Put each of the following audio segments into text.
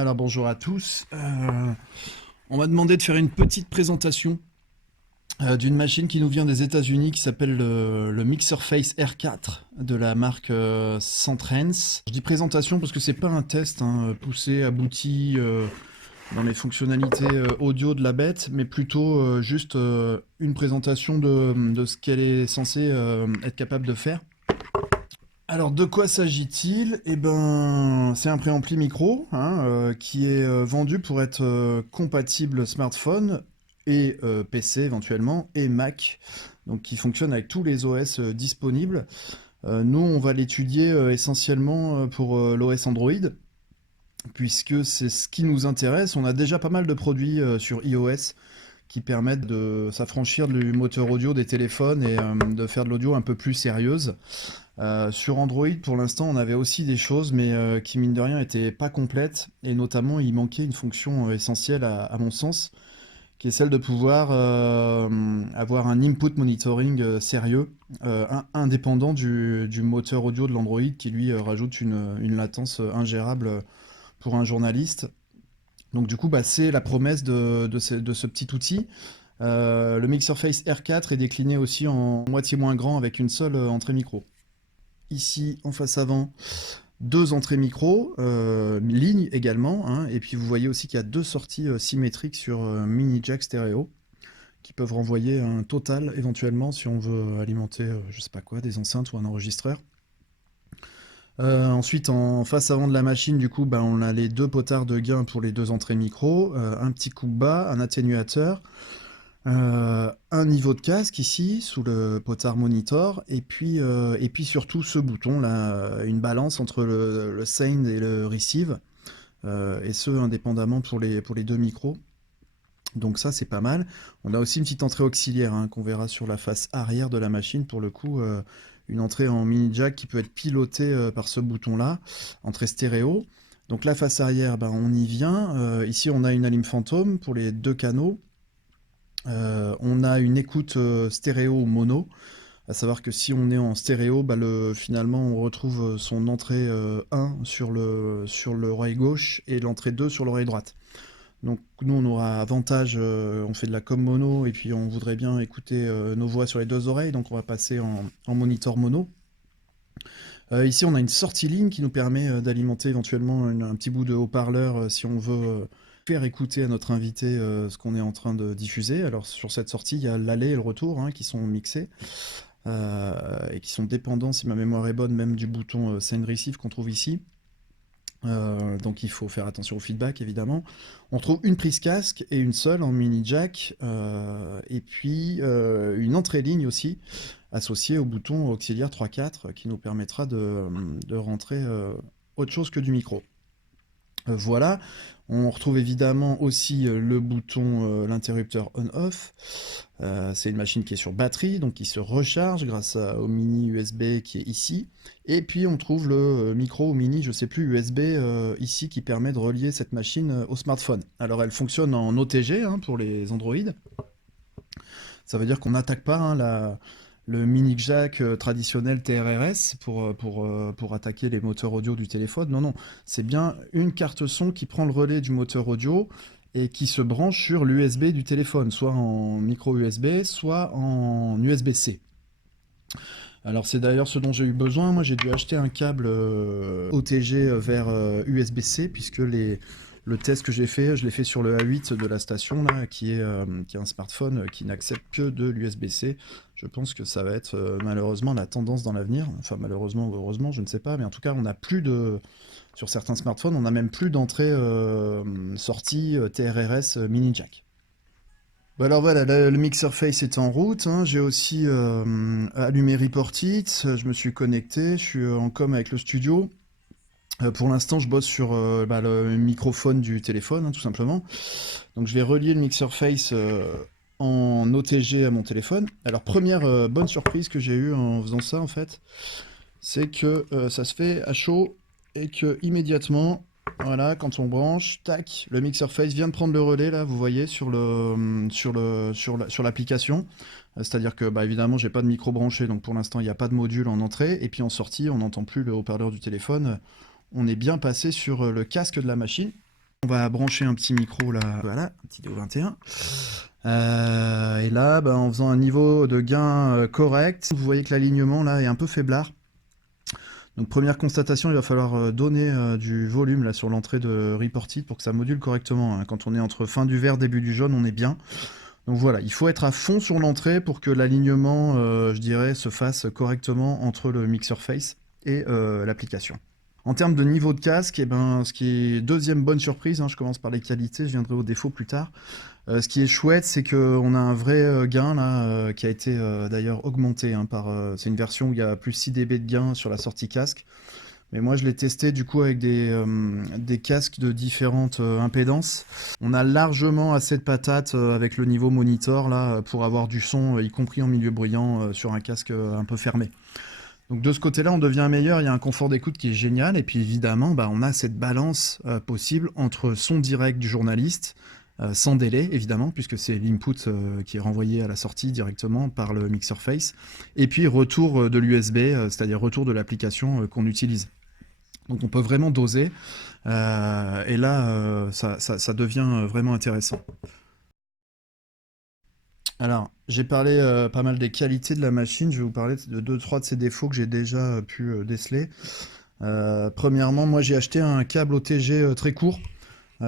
Alors bonjour à tous. On m'a demandé de faire une petite présentation d'une machine qui nous vient des États-Unis qui s'appelle le Mixerface R4 de la marque Centrance. Je dis présentation parce que c'est pas un test poussé, abouti dans les fonctionnalités audio de la bête, mais plutôt juste une présentation de ce qu'elle est censée être capable de faire. Alors, de quoi s'agit-il? Eh ben, c'est un préampli micro qui est vendu pour être compatible smartphone et PC éventuellement et Mac, donc qui fonctionne avec tous les OS disponibles. Nous, on va l'étudier essentiellement pour l'OS Android, puisque c'est ce qui nous intéresse. On a déjà pas mal de produits sur iOS qui permettent de s'affranchir du moteur audio des téléphones et de faire de l'audio un peu plus sérieuse. Sur Android, pour l'instant, on avait aussi des choses, mais qui, mine de rien, n'étaient pas complètes. Et notamment, il manquait une fonction essentielle, à mon sens, qui est celle de pouvoir avoir un input monitoring sérieux, indépendant du moteur audio de l'Android, qui lui rajoute une latence ingérable pour un journaliste. Donc du coup, bah, c'est la promesse de ce petit outil. Le Mixerface R4 est décliné aussi en moitié moins grand avec une seule entrée micro. Ici, en face avant, deux entrées micro, ligne également, hein, et puis vous voyez aussi qu'il y a deux sorties symétriques sur mini jack stéréo qui peuvent renvoyer un total éventuellement si on veut alimenter, je sais pas quoi, des enceintes ou un enregistreur. Ensuite, en face avant de la machine, du coup, bah, on a les deux potards de gain pour les deux entrées micro, un petit coupe bas, un atténuateur, un niveau de casque ici, sous le potard monitor, et puis surtout ce bouton là, une balance entre le send et le receive, et ce indépendamment pour les deux micros. Donc ça c'est pas mal. On a aussi une petite entrée auxiliaire qu'on verra sur la face arrière de la machine pour le coup. Une entrée en mini jack qui peut être pilotée par ce bouton là, entrée stéréo. Donc la face arrière, ben, on y vient. Ici on a une alim fantôme pour les deux canaux. On a une écoute stéréo ou mono, à savoir que si on est en stéréo, bah finalement on retrouve son entrée 1 sur l'oreille gauche et l'entrée 2 sur l'oreille droite. Donc nous on aura avantage, on fait de la com mono et puis on voudrait bien écouter nos voix sur les deux oreilles, donc on va passer en monitor mono. Ici on a une sortie ligne qui nous permet d'alimenter éventuellement un petit bout de haut-parleur si on veut faire écouter à notre invité ce qu'on est en train de diffuser. Alors sur cette sortie il y a l'aller et le retour qui sont mixés et qui sont dépendants, si ma mémoire est bonne, même du bouton send receive qu'on trouve ici. Donc il faut faire attention au feedback évidemment. On trouve une prise casque et une seule en mini jack, et puis une entrée ligne aussi associée au bouton auxiliaire 3-4 qui nous permettra de rentrer autre chose que du micro. Voilà, on retrouve évidemment aussi le bouton, l'interrupteur on-off. C'est une machine qui est sur batterie, donc qui se recharge grâce au mini USB qui est ici. Et puis on trouve le micro ou mini, je sais plus, USB ici qui permet de relier cette machine au smartphone. Alors elle fonctionne en OTG pour les Android. Ça veut dire qu'on n'attaque pas le mini jack traditionnel TRRS pour attaquer les moteurs audio du téléphone. Non, non, c'est bien une carte son qui prend le relais du moteur audio et qui se branche sur l'USB du téléphone, soit en micro USB, soit en USB-C. Alors c'est d'ailleurs ce dont j'ai eu besoin. Moi j'ai dû acheter un câble OTG vers USB-C puisque le test que j'ai fait, je l'ai fait sur le A8 de la station là, qui est un smartphone qui n'accepte que de l'USB-C. Je pense que ça va être malheureusement la tendance dans l'avenir. Enfin malheureusement ou heureusement, je ne sais pas, mais en tout cas on n'a plus de sur certains smartphones, on n'a même plus d'entrée sortie TRRS mini jack. Bah alors voilà, le Mixerface est en route. J'ai aussi allumé Report-It, je me suis connecté, je suis en com avec le studio. Pour l'instant, je bosse sur le microphone du téléphone, tout simplement. Donc je vais relier le Mixerface en OTG à mon téléphone. Alors première bonne surprise que j'ai eue en faisant ça, en fait, c'est que ça se fait à chaud et que immédiatement, voilà, quand on branche, tac, le Mixerface vient de prendre le relais là, vous voyez sur l'application. C'est-à-dire que bah, évidemment, j'ai pas de micro branché, donc pour l'instant, il n'y a pas de module en entrée, et puis en sortie, on n'entend plus le haut-parleur du téléphone. On est bien passé sur le casque de la machine. On va brancher un petit micro là, voilà, un petit DO21. Et là, en faisant un niveau de gain correct, vous voyez que l'alignement là est un peu faiblard. Donc première constatation, il va falloir donner du volume là sur l'entrée de Reported pour que ça module correctement, hein. Quand on est entre fin du vert, début du jaune, on est bien. Donc voilà, il faut être à fond sur l'entrée pour que l'alignement, je dirais, se fasse correctement entre le mixer face et l'application. En termes de niveau de casque, ce qui est deuxième bonne surprise, hein, je commence par les qualités, je viendrai aux défauts plus tard. Ce qui est chouette, c'est qu'on a un vrai gain là, qui a été d'ailleurs augmenté, hein, c'est une version où il y a plus 6 dB de gain sur la sortie casque. Mais moi, je l'ai testé du coup avec des casques de différentes impédances. On a largement assez de patates avec le niveau monitor là pour avoir du son, y compris en milieu bruyant, sur un casque un peu fermé. Donc de ce côté-là, on devient meilleur, il y a un confort d'écoute qui est génial, et puis évidemment, on a cette balance possible entre son direct du journaliste, sans délai évidemment, puisque c'est l'input qui est renvoyé à la sortie directement par le mixer face, et puis retour de l'USB, c'est-à-dire retour de l'application qu'on utilise. Donc on peut vraiment doser, et là, ça devient vraiment intéressant. Alors, j'ai parlé pas mal des qualités de la machine. Je vais vous parler de 2-3 de ces défauts que j'ai déjà pu déceler. Premièrement, moi j'ai acheté un câble OTG très court.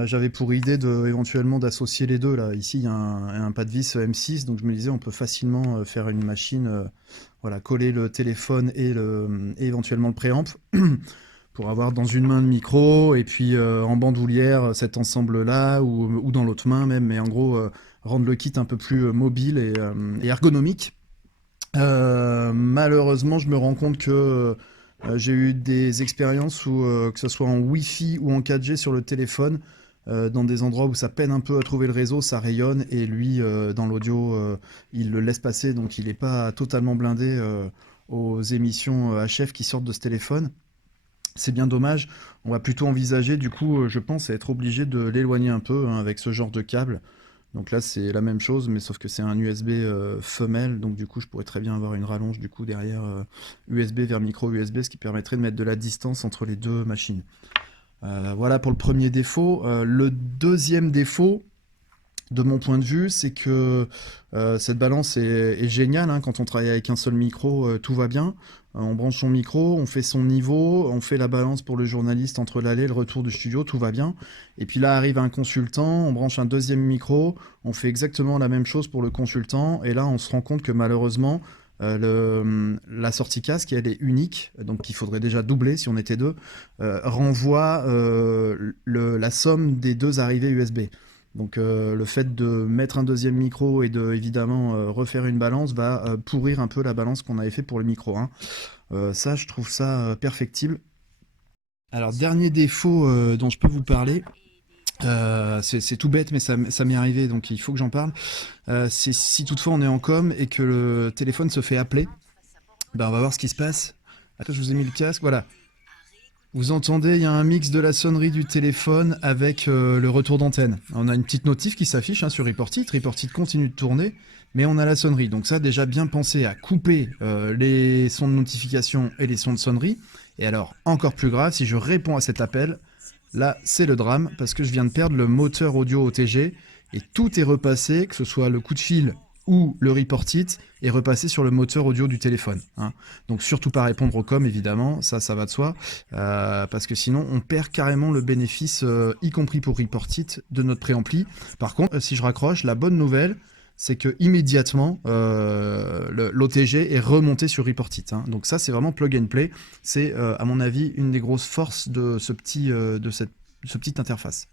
J'avais pour idée éventuellement d'associer les deux. Là. Ici, il y a un pas de vis M6, donc je me disais on peut facilement faire une machine, voilà, coller le téléphone et éventuellement le préamp pour avoir dans une main le micro et puis en bandoulière cet ensemble-là ou dans l'autre main même, mais en gros rendre le kit un peu plus mobile et ergonomique. Malheureusement, je me rends compte que j'ai eu des expériences où, que ce soit en Wi-Fi ou en 4G sur le téléphone, dans des endroits où ça peine un peu à trouver le réseau, ça rayonne et lui, dans l'audio, il le laisse passer, donc il n'est pas totalement blindé aux émissions HF qui sortent de ce téléphone. C'est bien dommage. On va plutôt envisager, du coup, je pense, à être obligé de l'éloigner un peu, hein, avec ce genre de câble. Donc là, c'est la même chose, mais sauf que c'est un USB femelle. Donc du coup, je pourrais très bien avoir une rallonge du coup derrière USB vers micro USB, ce qui permettrait de mettre de la distance entre les deux machines. Voilà pour le premier défaut. Le deuxième défaut, de mon point de vue, c'est que cette balance est géniale, hein. Quand on travaille avec un seul micro, tout va bien. On branche son micro, on fait son niveau, on fait la balance pour le journaliste entre l'aller et le retour du studio, tout va bien. Et puis là arrive un consultant, on branche un deuxième micro, on fait exactement la même chose pour le consultant. Et là, on se rend compte que malheureusement, la sortie casque, elle est unique, donc il faudrait déjà doubler si on était deux, renvoie la somme des deux arrivées USB. Donc le fait de mettre un deuxième micro et de évidemment refaire une balance va pourrir un peu la balance qu'on avait fait pour le micro 1. Ça, je trouve ça perfectible. Alors, dernier défaut dont je peux vous parler, c'est tout bête, mais ça m'est arrivé, donc il faut que j'en parle. C'est si toutefois on est en com et que le téléphone se fait appeler, on va voir ce qui se passe. Attends, je vous ai mis le casque, voilà. Vous entendez, il y a un mix de la sonnerie du téléphone avec le retour d'antenne. On a une petite notif qui s'affiche, hein, sur Reported. Reported continue de tourner, mais on a la sonnerie. Donc ça, déjà bien pensé à couper les sons de notification et les sons de sonnerie. Et alors, encore plus grave, si je réponds à cet appel, là, c'est le drame, parce que je viens de perdre le moteur audio OTG, et tout est repassé, que ce soit le coup de fil ou le Reported, est repassé sur le moteur audio du téléphone, hein. Donc surtout pas répondre au com, évidemment, ça va de soi, parce que sinon on perd carrément le bénéfice, y compris pour Reported, de notre préampli. Par contre, si je raccroche, la bonne nouvelle, c'est que immédiatement l'OTG est remonté sur Reported, hein. Donc ça, c'est vraiment plug and play. C'est à mon avis une des grosses forces de ce petite interface.